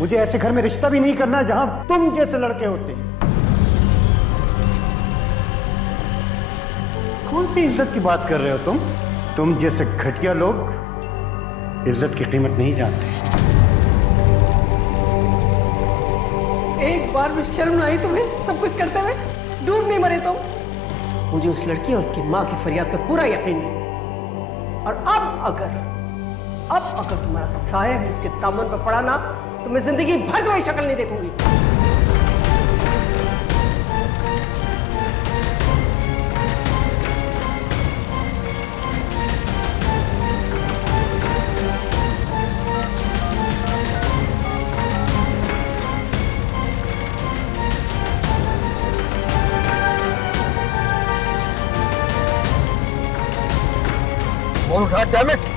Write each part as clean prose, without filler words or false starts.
मुझे ऐसे घर में रिश्ता भी नहीं करना जहां तुम जैसे लड़के होते हैं। कौन सी इज्जत की बात कर रहे हो तुम? तुम जैसे घटिया लोग इज्जत की कीमत नहीं जानते। एक बार भी शर्म ना आई तुम्हें सब कुछ करते हुए? डूब नहीं मरे तुम? मुझे उस लड़की और उसकी माँ की फरियाद पे पूरा यकीन है। और अब अगर तुम्हारा साया भी उसके दामन पर पड़ा ना तो मैं जिंदगी भर तुम्हारी शक्ल नहीं देखूंगी। फोन उठा, डैम इट।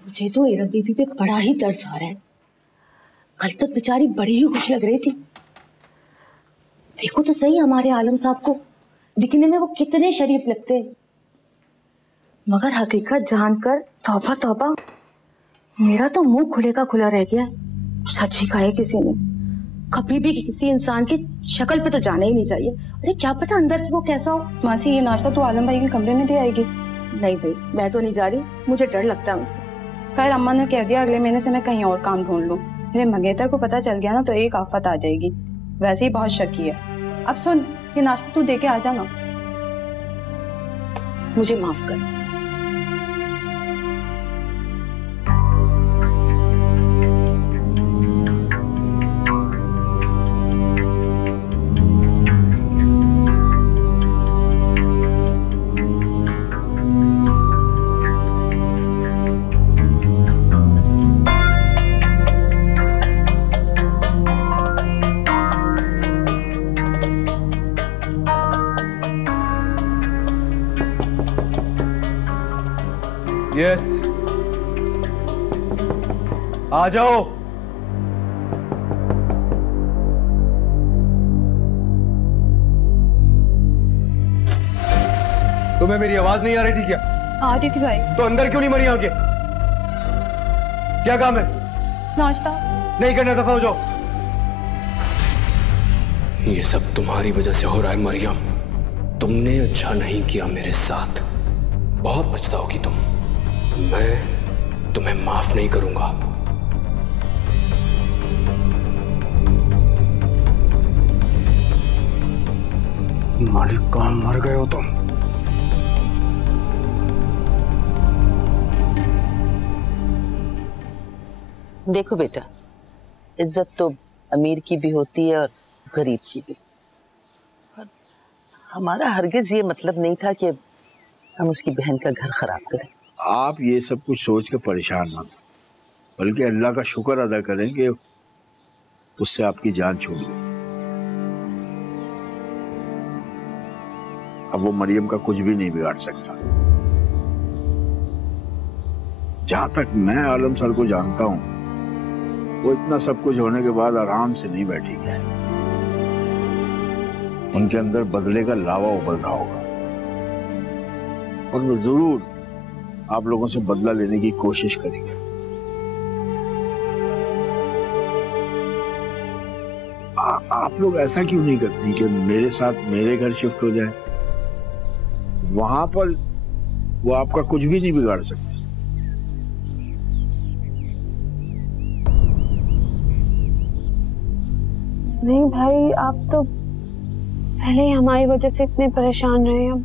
मुझे तो एरा बीबी पे बड़ा ही तरस आ रहा है। कल तक बेचारी बड़ी ही खुश लग रही थी। देखो तो सही हमारे आलम साहब को, दिखने में वो कितने शरीफ लगते हैं, मगर हकीकत जानकर तौबा तौबा, मेरा तो मुंह खुले का खुला रह गया। सच ही कहा है किसी ने, कभी भी किसी इंसान की शक्ल पे तो जाना ही नहीं चाहिए। अरे क्या पता अंदर से वो कैसा हो। मासी ये नाश्ता तो आलम भाई के कमरे में दे आएगी? नहीं भाई, मैं तो नहीं जा रही, मुझे डर लगता है उनसे। खैर अम्मा ने कह दिया अगले महीने से मैं कहीं और काम ढूंढ लूं। मेरे मंगेतर को पता चल गया ना तो एक आफत आ जाएगी। वैसे ही बहुत शकी है। अब सुन, ये नाश्ता तू दे के आ जाना। मुझे माफ कर। यस, आ जाओ। तुम्हें मेरी आवाज नहीं आ रही थी क्या? आ रही थी भाई। तो अंदर क्यों नहीं मरी आके? क्या काम है? नाश्ता नहीं करना, दफा हो जाओ। ये सब तुम्हारी वजह से हो रहा है मरियम। तुमने अच्छा नहीं किया मेरे साथ, बहुत पछताओगी तुम। मैं तुम्हें माफ नहीं करूंगा। मालिक, कहां मर गए हो तुम? देखो बेटा, इज्जत तो अमीर की भी होती है और गरीब की भी। और हमारा हरगिज ये मतलब नहीं था कि हम उसकी बहन का घर खराब करें। आप ये सब कुछ सोच के परेशान मत, बल्कि अल्लाह का शुक्र अदा करें कि उससे आपकी जान छूट गई। अब वो मरियम का कुछ भी नहीं बिगाड़ सकता। जहां तक मैं आलम सर को जानता हूं, वो इतना सब कुछ होने के बाद आराम से नहीं बैठेंगे। उनके अंदर बदले का लावा उबल रहा होगा और वो जरूर आप लोगों से बदला लेने की कोशिश करेंगे। आप लोग ऐसा क्यों नहीं करते कि मेरे साथ मेरे घर शिफ्ट हो जाए? वहां पर वो आपका कुछ भी नहीं बिगाड़ सकते। नहीं भाई, आप तो पहले ही हमारी वजह से इतने परेशान रहे हैं,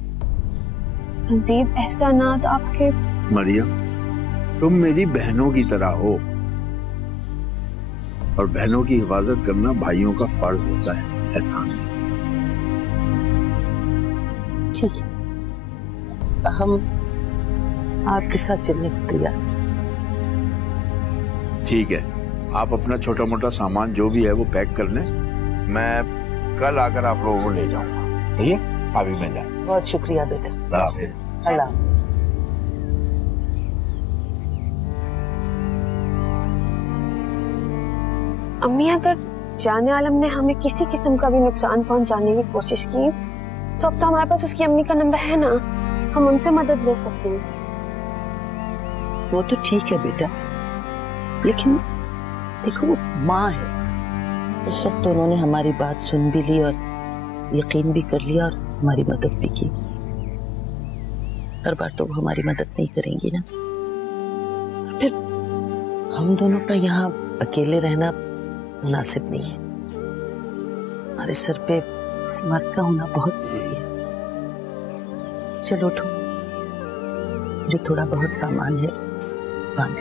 मजीद एहसानात आपके। मरियम, तुम मेरी बहनों की तरह हो और बहनों की हिफाजत करना भाइयों का फर्ज होता है, एहसान नहीं। ठीक है, हम आपके साथ चलने को तैयार हैं। ठीक है, आप अपना छोटा मोटा सामान जो भी है वो पैक कर लें, मैं कल आकर आप लोगों को ले जाऊंगा। ठीक है, अभी मैं जा। बहुत शुक्रिया बेटा। अल्लाह हाफिज। अल्लाह। अम्मी, अगर जाने आलम ने हमें किसी किस्म का भी नुकसान पहुंचाने की कोशिश की तो अब तो हमारे पास उसकी अम्मी का नंबर है ना, हम उनसे मदद ले सकते हैं। वो तो ठीक है बेटा, लेकिन देखो वो माँ है। इस वक्त तो उन्होंने हमारी बात सुन भी ली और यकीन भी कर लिया और हमारी मदद भी की। हर बार तो वो हमारी मदद नहीं करेंगी ना। फिर हम दोनों का यहाँ अकेले रहना मुनासिब नहीं है। हमारे सर पे इस मर्द का होना बहुत जरूरी है। चलो उठो, जो थोड़ा बहुत सामान है बांध।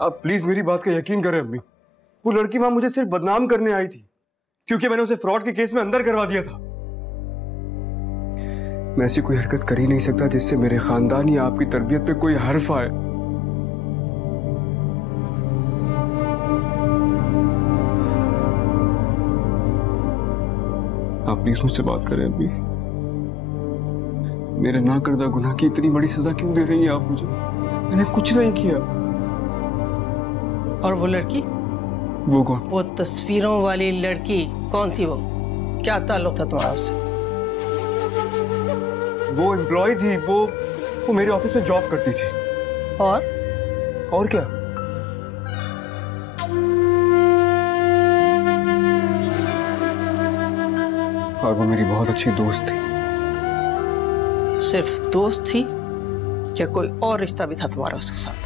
आप प्लीज मेरी बात का यकीन करें अम्मी, वो लड़की वहां मुझे सिर्फ बदनाम करने आई थी क्योंकि मैंने उसे फ्रॉड के केस में अंदर करवा दिया था। मैं ऐसी कोई हरकत कर ही नहीं सकता जिससे मेरे खानदान या आपकी तरबियत पे कोई हर्फ आए। आप प्लीज मुझसे बात करें अम्मी। मेरे ना करदा गुनाह की इतनी बड़ी सजा क्यों दे रही हैं आप मुझे? मैंने कुछ नहीं किया। और वो लड़की? वो कौन? वो तस्वीरों वाली लड़की कौन थी? वो क्या ताल्लुक था तुम्हारा उससे? वो एम्प्लॉय थी, वो मेरे ऑफिस में जॉब करती थी। और क्या? और वो मेरी बहुत अच्छी दोस्त थी। सिर्फ दोस्त थी या कोई और रिश्ता भी था तुम्हारा उसके साथ?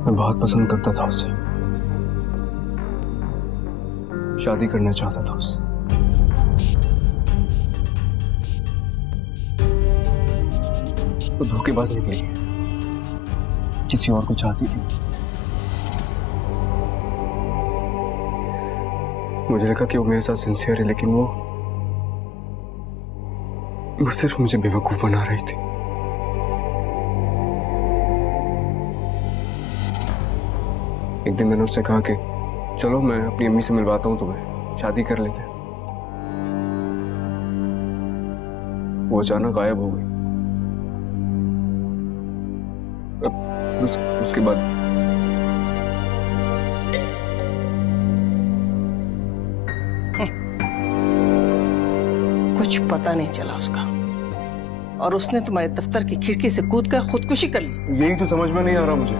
मैं बहुत पसंद करता था उसे, शादी करना चाहता था उससे। वो धोखेबाज निकली, किसी और को चाहती थी। मुझे लगा कि वो मेरे साथ सिंसियर है, लेकिन वो सिर्फ मुझे बेवकूफ बना रही थी। एक दिन मैंने उससे कहा कि चलो मैं अपनी अम्मी से मिलवाता हूँ तुम्हें, शादी कर लेते हैं। वो अचानक गायब हो गई। उसके बाद कुछ पता नहीं चला उसका, और उसने तुम्हारे दफ्तर की खिड़की से कूदकर खुदकुशी कर ली। यही तो समझ में नहीं आ रहा मुझे।